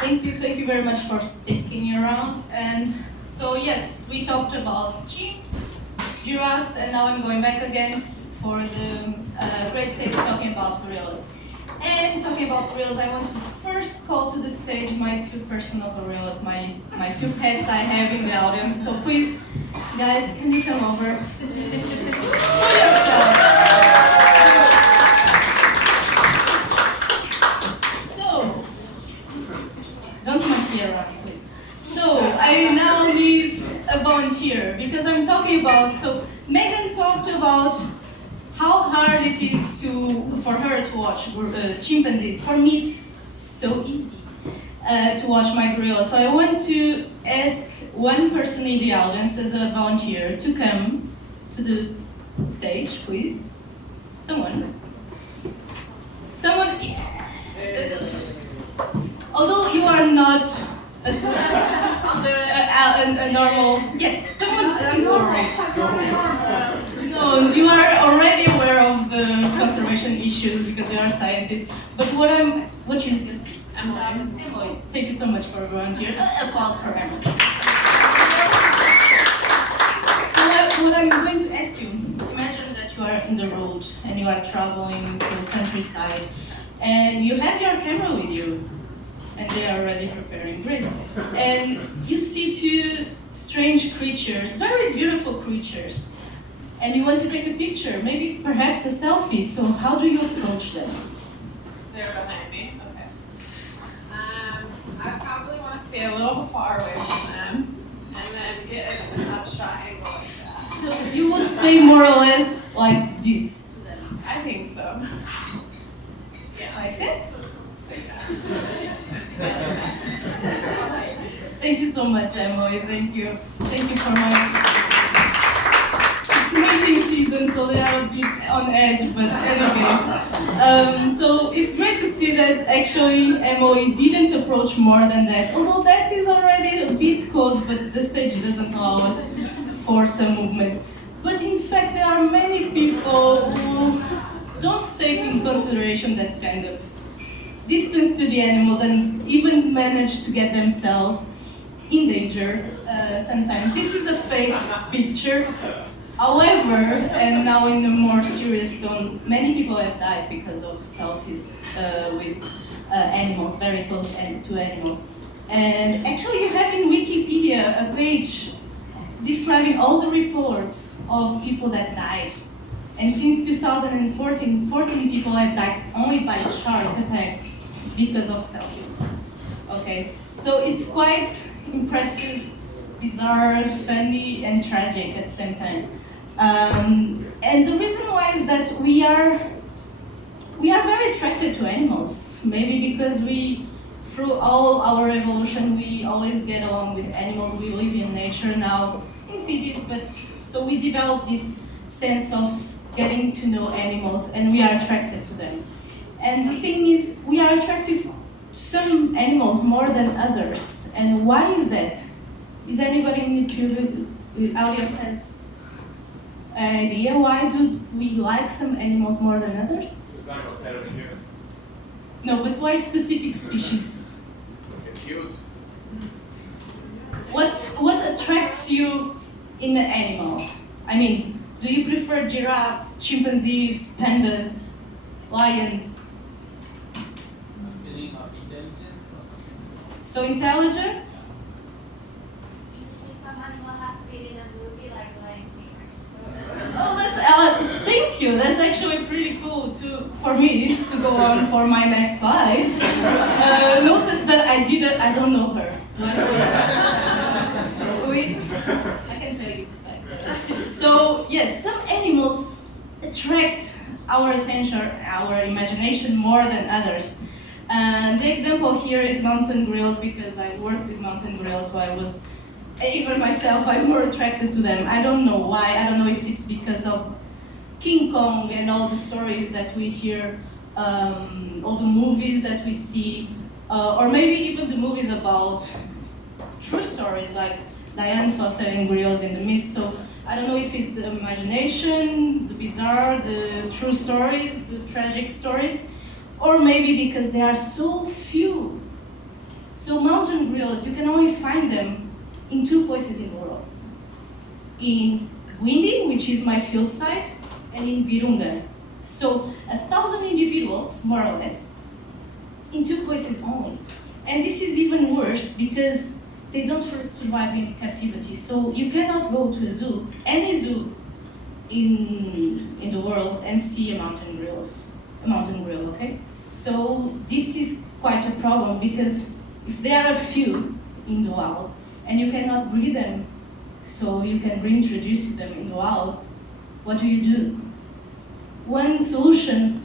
Thank you very much for sticking around. And so yes, we talked about chimps, giraffes, and now I'm going back again for the great tips talking about gorillas. And talking about gorillas, I want to first call to the stage my two personal gorillas, my two pets I have in the audience. So please, guys, can you come over? Show yourself. So, don't monkey around, please. So, I now need a volunteer because I'm talking about, so Megan talked about how hard it is for her to watch chimpanzees. For me, it's so easy to watch my gorilla. So I want to ask one person in the audience as a volunteer to come to the stage, please. Someone. Although you are not a normal. Yes, someone. I'm sorry. No, you are already aware of the conservation issues because you are scientists. But what is your name? Emily. Thank you so much for volunteering. Applause for Emily. So what I'm going to ask you, imagine that you are in the road and you are traveling to the countryside and you have your camera with you and they are already preparing. Great. And you see two strange creatures, very beautiful creatures. And you want to take a picture, maybe perhaps a selfie, so how do you approach them? They're behind me, okay. I probably want to stay a little far away from them, and then get a shot angle like that. So you would stay more or less like this to them? I think so. Yeah. Like that? Like that. Thank you so much, Emily, thank you. Thank you for my... It's mating season, so they are a bit on edge, but anyways. So it's great to see that actually Emily didn't approach more than that, although that is already a bit close, but the stage doesn't allow us for some movement. But in fact, there are many people who don't take in consideration that kind of distance to the animals and even manage to get themselves in danger sometimes. This is a fake picture. However, and now in a more serious tone, many people have died because of selfies with animals, very close to animals. And actually you have in Wikipedia a page describing all the reports of people that died. And since 2014, 14 people have died only by shark attacks because of selfies. Okay, so it's quite impressive, bizarre, funny, and tragic at the same time. And the reason why is that we are very attracted to animals. Maybe because through all our evolution, we always get along with animals. We live in nature now, in cities, but so we develop this sense of getting to know animals, and we are attracted to them. And the thing is, we are attracted to some animals more than others. And why is that? Is anybody in the audience has an idea why do we like some animals more than others? Examples out of here. No, but why specific species? Okay, cute. What attracts you in the animal? I mean, do you prefer giraffes, chimpanzees, pandas, lions? A feeling of intelligence or something. So intelligence? Oh, thank you. That's actually pretty cool for me to go on for my next slide. Notice that I don't know her. Do I know her? So I can pay you back. So yes, some animals attract our attention, our imagination more than others. The example here is mountain gorillas because I worked with mountain gorillas, so even myself, I'm more attracted to them. I don't know why. I don't know if it's because of King Kong and all the stories that we hear, all the movies that we see, or maybe even the movies about true stories like Diane Foster and Gorillas in the Mist. So I don't know if it's the imagination, the bizarre, the true stories, the tragic stories, or maybe because there are so few So mountain gorillas, you can only find them in 2 places in the world. In Windy, which is my field site, and in Virunga. So 1,000 individuals, more or less, in 2 places only. And this is even worse because they don't survive in captivity. So you cannot go to a zoo, any zoo in the world, and see a mountain gorilla, okay? So this is quite a problem because if there are a few in the wild and you cannot breed them, so you can reintroduce them in the wild, what do? One solution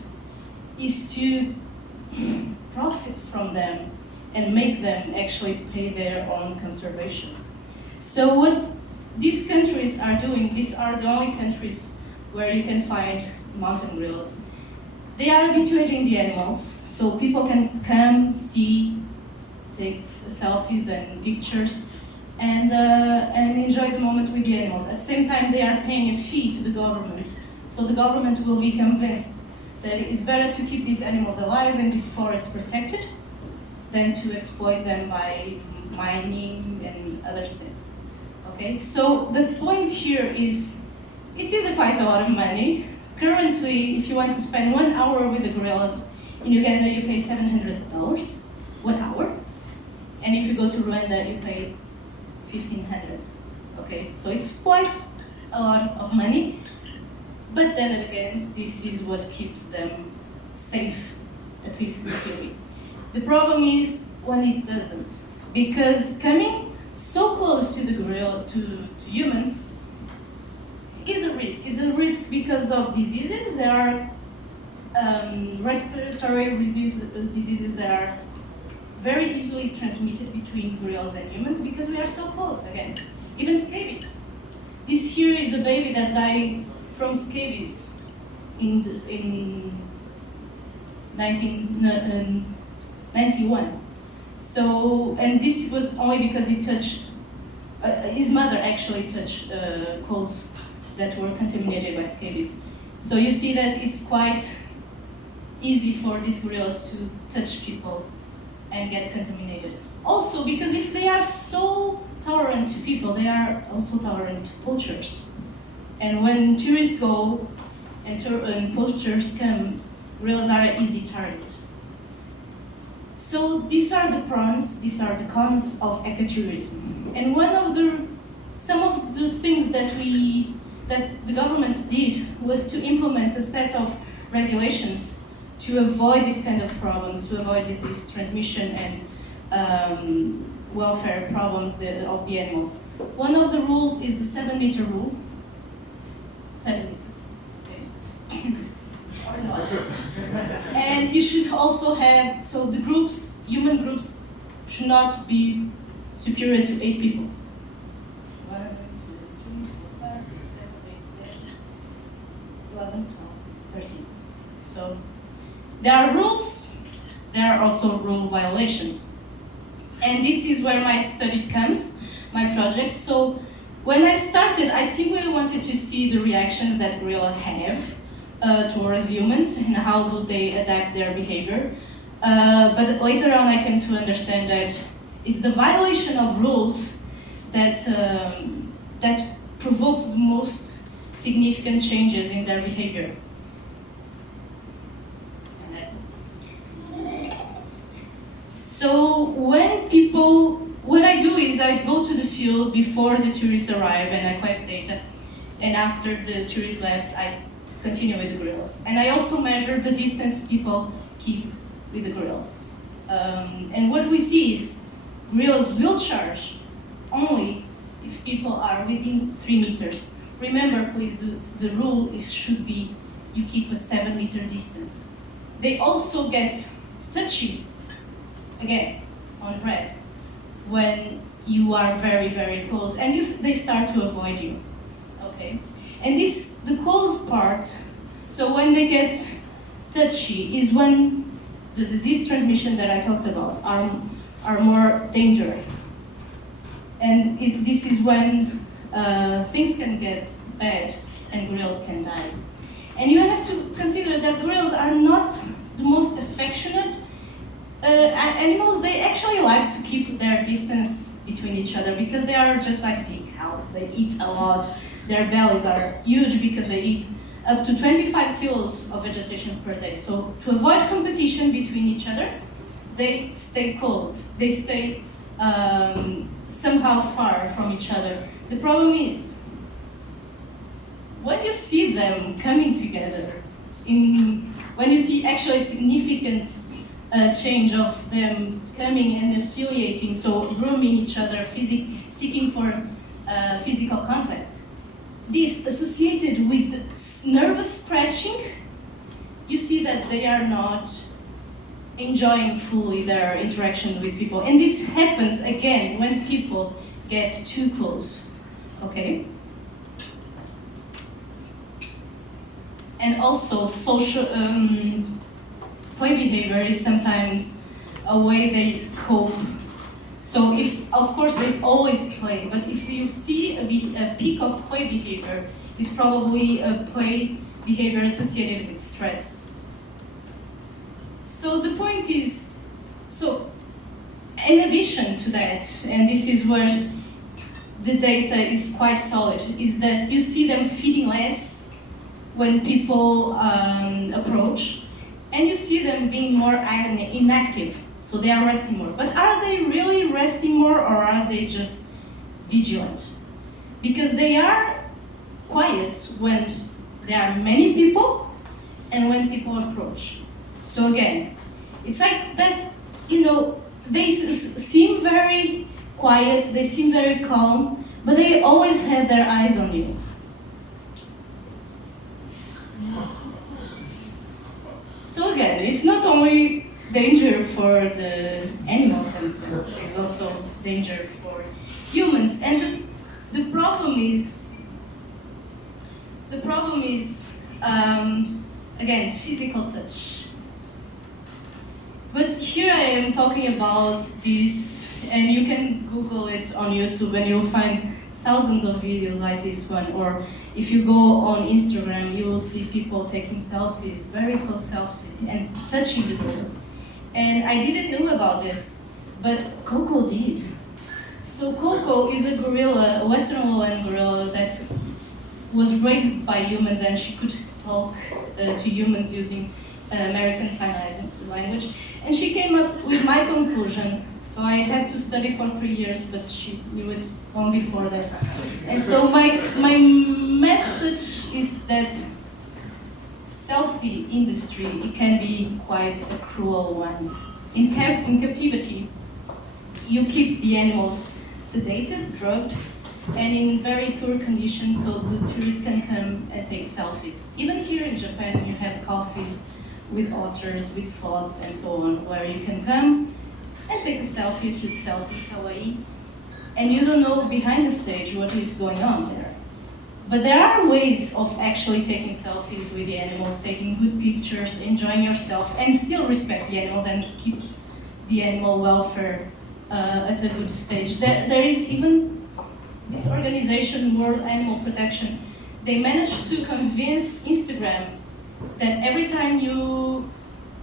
is to profit from them and make them actually pay their own conservation. So what these countries are doing, these are the only countries where you can find mountain gorillas. They are habituating the animals, so people can come, see, take selfies and pictures, and enjoy the moment with the animals. At the same time, they are paying a fee to the government, so the government will be convinced that it's better to keep these animals alive and this forest protected than to exploit them by mining and other things. Okay, so the point here is, it is quite a lot of money. Currently, if you want to spend 1 hour with the gorillas in Uganda, you pay $700, 1 hour. And if you go to Rwanda, you pay $1,500. Okay, so it's quite a lot of money. But then again, this is what keeps them safe, at least in theory. The problem is when it doesn't, because coming so close to the gorilla, to humans, is a risk. It's a risk because of diseases. There are respiratory diseases that are very easily transmitted between gorillas and humans because we are so close again. Even scabies. This here is a baby that died from scabies in 1991. So, and this was only because he touched, his mother actually touched clothes that were contaminated by scabies. So you see that it's quite easy for these gorillas to touch people and get contaminated. Also, because if they are so tolerant to people, they are also tolerant to poachers. And when tourists go and poachers come, gorillas are an easy target. So these are the pros, these are the cons of ecotourism. And some of the things that the governments did was to implement a set of regulations to avoid this kind of problems, to avoid disease transmission and welfare problems of the animals. One of the rules is the 7-meter rule. 7 meters. Okay. Or not. And you should also have, so the groups, human groups, should not be superior to 8 people. 1, 2, 3, 4, 5, 6, 7, 8, 10, 11, 12, 13. So there are rules, there are also rule violations. And this is where my study comes, my project. So when I started, I simply wanted to see the reactions that gorillas have towards humans and how do they adapt their behavior. But later on I came to understand that it's the violation of rules that provokes the most significant changes in their behavior. So what I do is I go to the field before the tourists arrive and I collect data. And after the tourists left, I continue with the gorillas. And I also measure the distance people keep with the gorillas. And what we see is gorillas will charge only if people are within 3 meters. Remember, please, the rule should be you keep a 7-meter distance. They also get touchy, again, on breath, when you are very, very close, and they start to avoid you, okay? And the close part, so when they get touchy, is when the disease transmission that I talked about are more dangerous. And this is when things can get bad and gorillas can die. And you have to consider that gorillas are not the most affectionate animals. They actually like to keep their distance between each other because they are just like big cows. They eat a lot. Their bellies are huge because they eat up to 25 kilos of vegetation per day. So to avoid competition between each other, they stay close. They stay somehow far from each other. The problem is, when you see them coming together, when you see actually significant change of them coming and affiliating, so grooming each other, seeking for physical contact, this associated with nervous scratching, you see that they are not enjoying fully their interaction with people. And this happens again when people get too close, okay? And also social play behavior is sometimes a way they cope. So if, of course, they always play, but if you see a peak of play behavior, it's probably a play behavior associated with stress. So the point is, so in addition to that, and this is where the data is quite solid, is that you see them feeding less when people approach, and you see them being more inactive, so they are resting more. But are they really resting more, or are they just vigilant? Because they are quiet when there are many people and when people approach. So again, it's like that, they seem very quiet, they seem very calm, but they always have their eyes on you. So again, it's not only danger for the animals themselves, it's also danger for humans. And the problem is, again, physical touch. But here I am talking about this, and you can Google it on YouTube and you'll find thousands of videos like this one. Or if you go on Instagram, you will see people taking selfies, very close selfies, and touching the girls. And I didn't know about this, but Coco did. So Coco is a gorilla, a Western lowland gorilla that was raised by humans, and she could talk to humans using American Sign Language. And she came up with my conclusion. So I had to study for 3 years, but she knew it long before that. And so my message is that selfie industry, it can be quite a cruel one. In captivity, you keep the animals sedated, drugged, and in very poor conditions, so the tourists can come and take selfies. Even here in Japan, you have coffees with otters, with sloths, and so on, where you can come and take a selfie, shoot selfie, kawaii, and you don't know behind the stage what is going on there. But there are ways of actually taking selfies with the animals, taking good pictures, enjoying yourself, and still respect the animals and keep the animal welfare at a good stage. There is even this organization, World Animal Protection. They managed to convince Instagram that every time you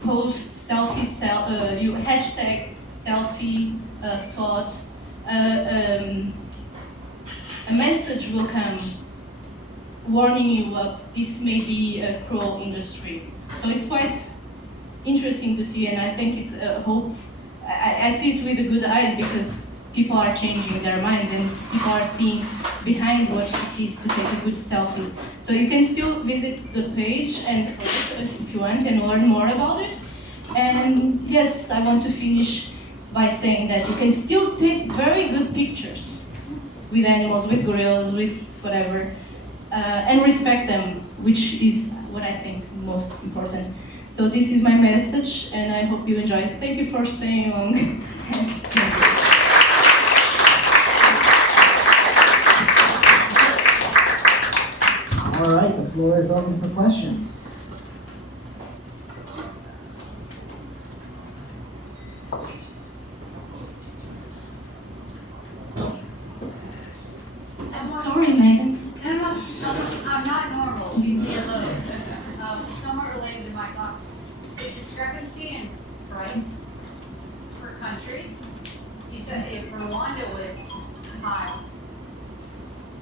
post selfie, you hashtag selfie sloth, a message will come warning you up, this may be a cruel industry. So it's quite interesting to see, and I think it's a hope. I see it with the good eyes because people are changing their minds and people are seeing behind what it is to take a good selfie. So you can still visit the page and if you want and learn more about it. And yes, I want to finish by saying that you can still take very good pictures with animals, with gorillas, with whatever, and respect them, which is what I think most important. So this is my message, and I hope you enjoy it. Thank you for staying long. All right, the floor is open for questions. Sorry, Megan. I'm not normal. Leave me alone. Somewhat related to my talk, the discrepancy in price per country country? You said if Rwanda was high.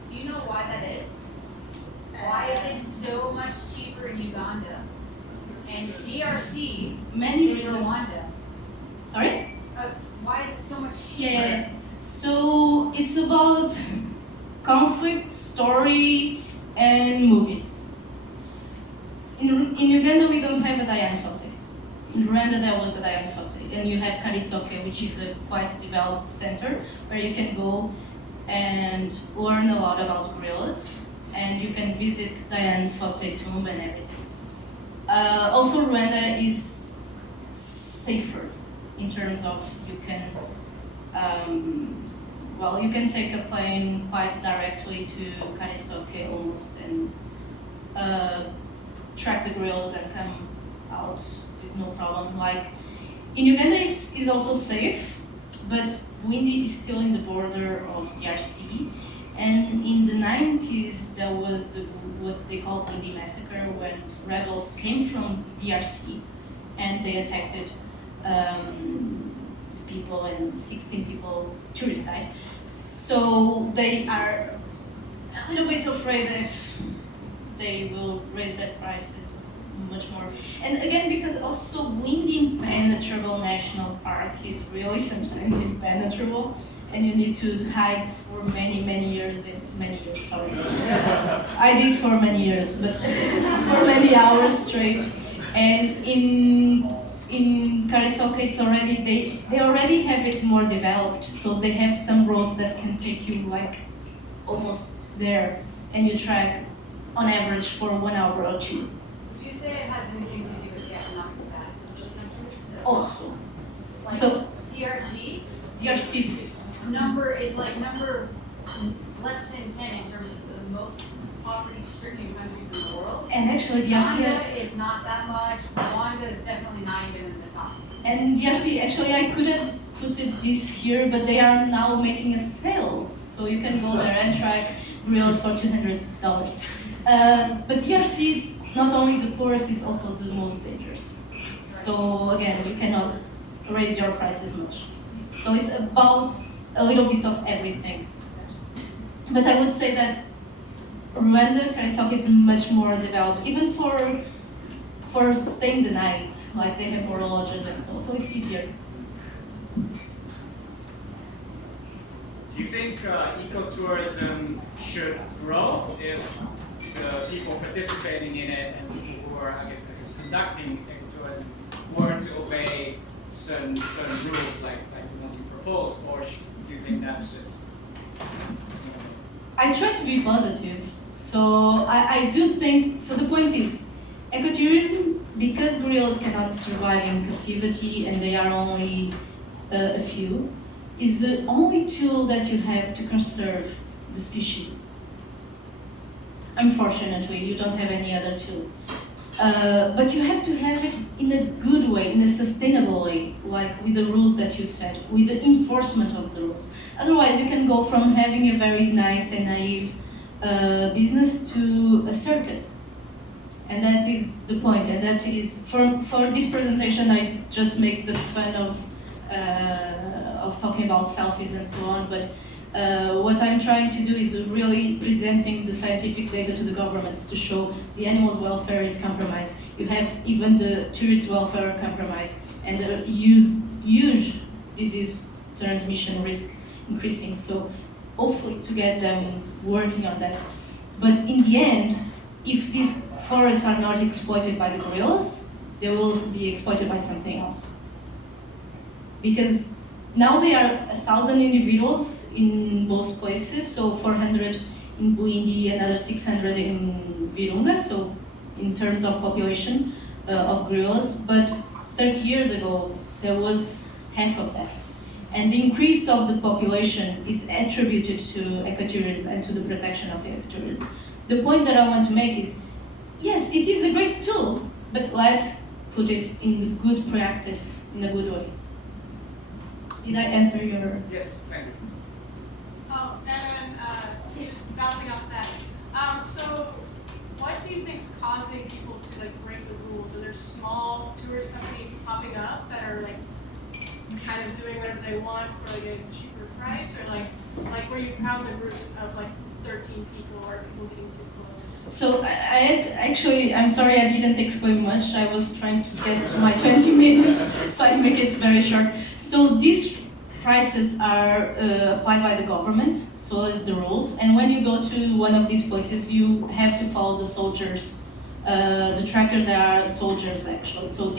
Do you know why that is? Why is it so much cheaper in Uganda? And DRC Many in reasons. Rwanda. Sorry? Why is it so much cheaper? Yeah. So it's about conflict, story, and movies. In Uganda, we don't have a Dian Fossey. In Rwanda, there was a Dian Fossey. And you have Karisoke, which is a quite developed center where you can go and learn a lot about gorillas. And you can visit Dian Fossey tomb and everything. Also, Rwanda is safer in terms of you can you can take a plane quite directly to Karisoke almost and track the gorillas and come out with no problem. Like in Uganda is also safe, but Windy is still in the border of DRC. And in the 90s, there was what they call Windy Massacre, when rebels came from DRC and they attacked the people, and 16 people, tourists died. So they are a little bit afraid if they will raise their prices much more. And again, because also Windy Impenetrable National Park is really sometimes impenetrable, and you need to hike for many years, sorry. I did for many years, but for many hours straight. And in Karisoke, it's already, they already have it more developed, so they have some roads that can take you like almost there, and you trek on average for 1 hour or 2. Would you say it has anything to do with the economic status of those countries? as well? Also, Like so DRC DRC, is like number less than 10 in terms of the most poverty-stricken countries in the world. and actually DRC, Uganda is not that much. Rwanda is definitely not even in the top. and DRC, actually I could have put this here, but they are now making a sale, so you can go there and track gorillas for $200. But DRC is not only the poorest, it's also the most dangerous. So again, you cannot raise your prices much. So it's about a little bit of everything. But I would say that Rwanda, Karisoke is much more developed, even for staying the night. Like they have more lodges and so it's easier. Do you think ecotourism should grow if the people participating in it and people who are, I guess conducting ecotourism were to obey certain rules like the ones you propose, or do you think that's just? I try to be positive. So I do think, so the point is, ecotourism, because gorillas cannot survive in captivity and they are only a few, is the only tool that you have to conserve the species. Unfortunately, you don't have any other tool. But you have to have it in a good way, in a sustainable way, like with the rules that you set, with the enforcement of the rules. Otherwise, you can go from having a very nice and naive business to a circus. And that is the point, and that is, for this presentation, I just make the fun of talking about selfies and so on, but what I'm trying to do is really presenting the scientific data to the governments to show the animals' welfare is compromised. You have even the tourist welfare compromised, and the huge disease transmission risk increasing. So hopefully to get them working on that. But in the end, if these forests are not exploited by the gorillas, they will be exploited by something else. Because now there are 1,000 individuals in both places, so 400 in Buindi, another 600 in Virunga, so in terms of population of gorillas, but 30 years ago there was half of that. And the increase of the population is attributed to ecotourism and to the protection of ecotourism. The point that I want to make is, yes, it is a great tool, but let's put it in good practice, in a good way. Did I answer your? Yes, thank you. Oh, and then just bouncing off that. So, what do you think is causing people to like break the rules? Are there small tourist companies popping up that are like kind of doing whatever they want for like a cheaper price, or like where you found the groups of like 13 people or people getting too close? So I'm sorry I didn't explain much. I was trying to get to my 20 minutes, so I make it very short. So these prices are applied by the government, so is the rules. And when you go to one of these places, you have to follow the soldiers, the trackers. There are soldiers actually. So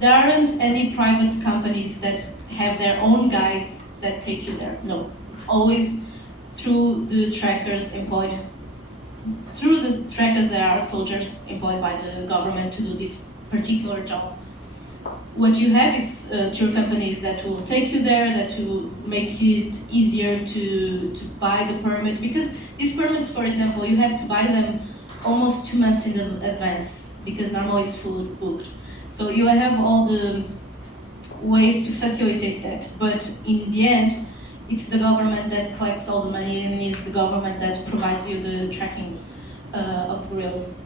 there aren't any private companies that have their own guides that take you there. No, it's always through the trackers employed. Through the trackers, there are soldiers employed by the government to do this particular job. What you have is tour companies that will take you there, that will make it easier to buy the permit. Because these permits, for example, you have to buy them almost 2 months in advance, because normally it's fully booked. So you have all the ways to facilitate that. But in the end, it's the government that collects all the money, and it's the government that provides you the tracking of the rails.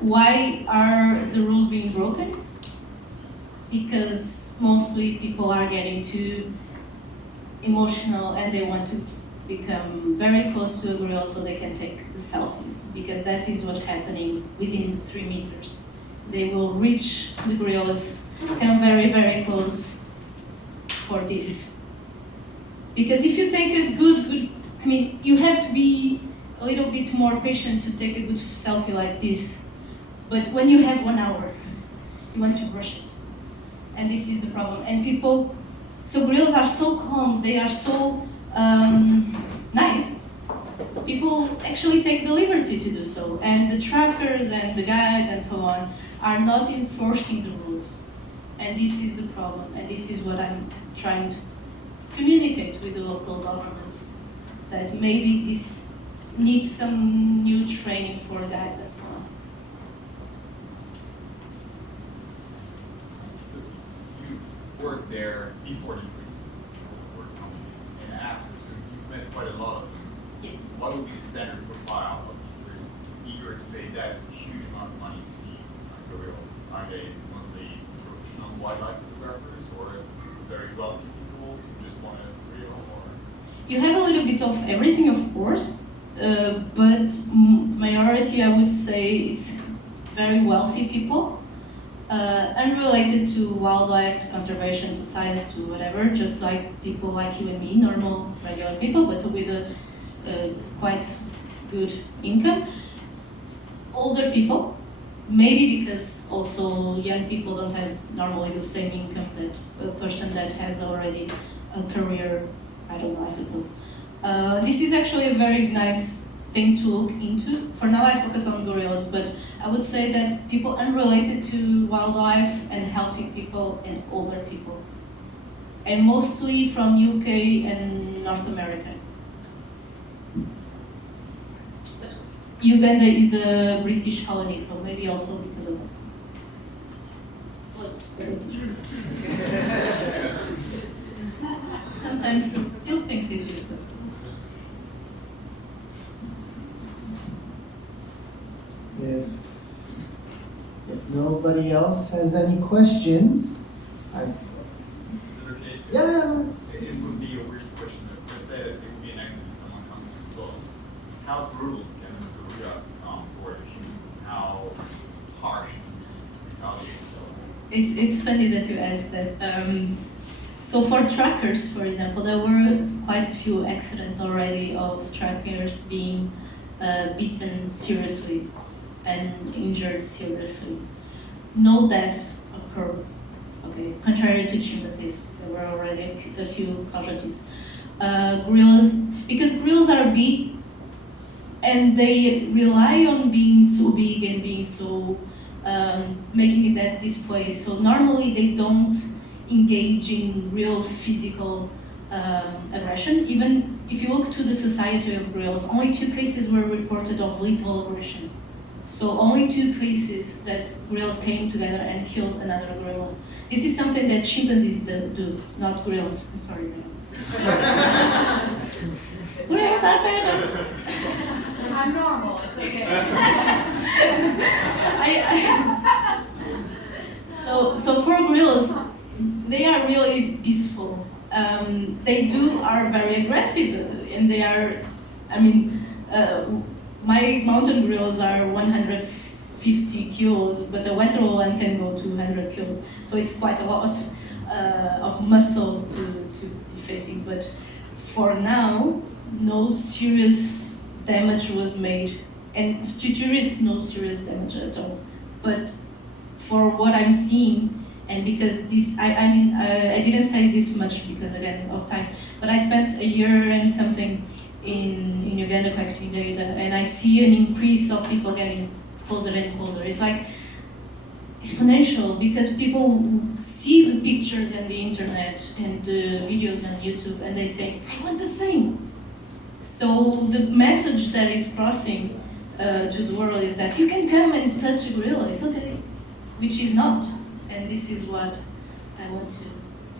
Why are the rules being broken? Because mostly people are getting too emotional and they want to become very close to a grill so they can take the selfies, because that is what's happening within 3 meters. They will reach the grills, come very, very close for this. Because if you take a good, you have to be a little bit more patient to take a good selfie like this. But when you have 1 hour, you want to rush it. And this is the problem. And so grills are so calm, they are so nice. People actually take the liberty to do so. And the trackers and the guides and so on are not enforcing the rules. And this is the problem. And this is what I'm trying to communicate with the local governments. That maybe this needs some new training for guides and so on. Worked there before the trees were coming and after, so you've met quite a lot of them. Yes. What would be the standard profile of these tourists eager to pay that huge amount of money to see the whales? Are they mostly professional wildlife photographers or very wealthy people who just want a thrill? Or You have a little bit of everything, of course, but majority, I would say, it's very wealthy people. Unrelated to wildlife, to conservation, to science, to whatever, just like people like you and me, normal, regular people, but with a quite good income. Older people, maybe because also young people don't have normally the same income that a person that has already a career, I don't know, I suppose. This is actually a very nice thing to look into. For now I focus on gorillas, but I would say that people unrelated to wildlife and healthy people and older people. And mostly from UK and North America. Uganda is a British colony, so maybe also because of that. Was British. Sometimes still thinks it is. If nobody else has any questions, is it okay to? yeah. It would be a weird question. Let's say that it would be an accident, someone comes too close. How brutal can the gorilla become for a human? How harsh and retaliate? It's funny that you ask that. So for trackers, for example, there were quite a few accidents already of trackers being beaten seriously and injured seriously. No death occurred. Okay, contrary to chimpanzees, there were already a few casualties. Gorillas, because gorillas are big, and they rely on being so big and being so making it that display. So normally they don't engage in real physical aggression. Even if you look to the Society of Gorillas, only 2 cases were reported of lethal aggression. So only 2 cases that gorillas came together and killed another gorilla. This is something that chimpanzees do, not gorillas. I'm sorry, man. Gorillas are better. I'm normal, it's okay. So for gorillas, they are really peaceful. They are very aggressive, and they are, I mean, my mountain gorillas are 150 kilos, but the Western one can go to 100 kilos. So it's quite a lot of muscle to be facing. But for now, no serious damage was made, and to tourists, no serious damage at all. But for what I'm seeing, and because this, I didn't say this much because again of time, but I spent a year and something in Uganda collecting data, and I see an increase of people getting closer and closer. It's like exponential because people see the pictures and the internet and the videos on YouTube, and they think, I want the same. So the message that is crossing to the world is that you can come and touch a gorilla, it's okay, which is not. And this is what I want to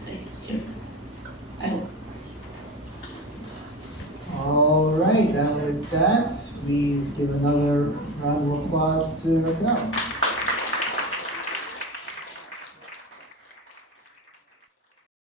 say here. I hope. All right, and with that, please give another round of applause to Raquel.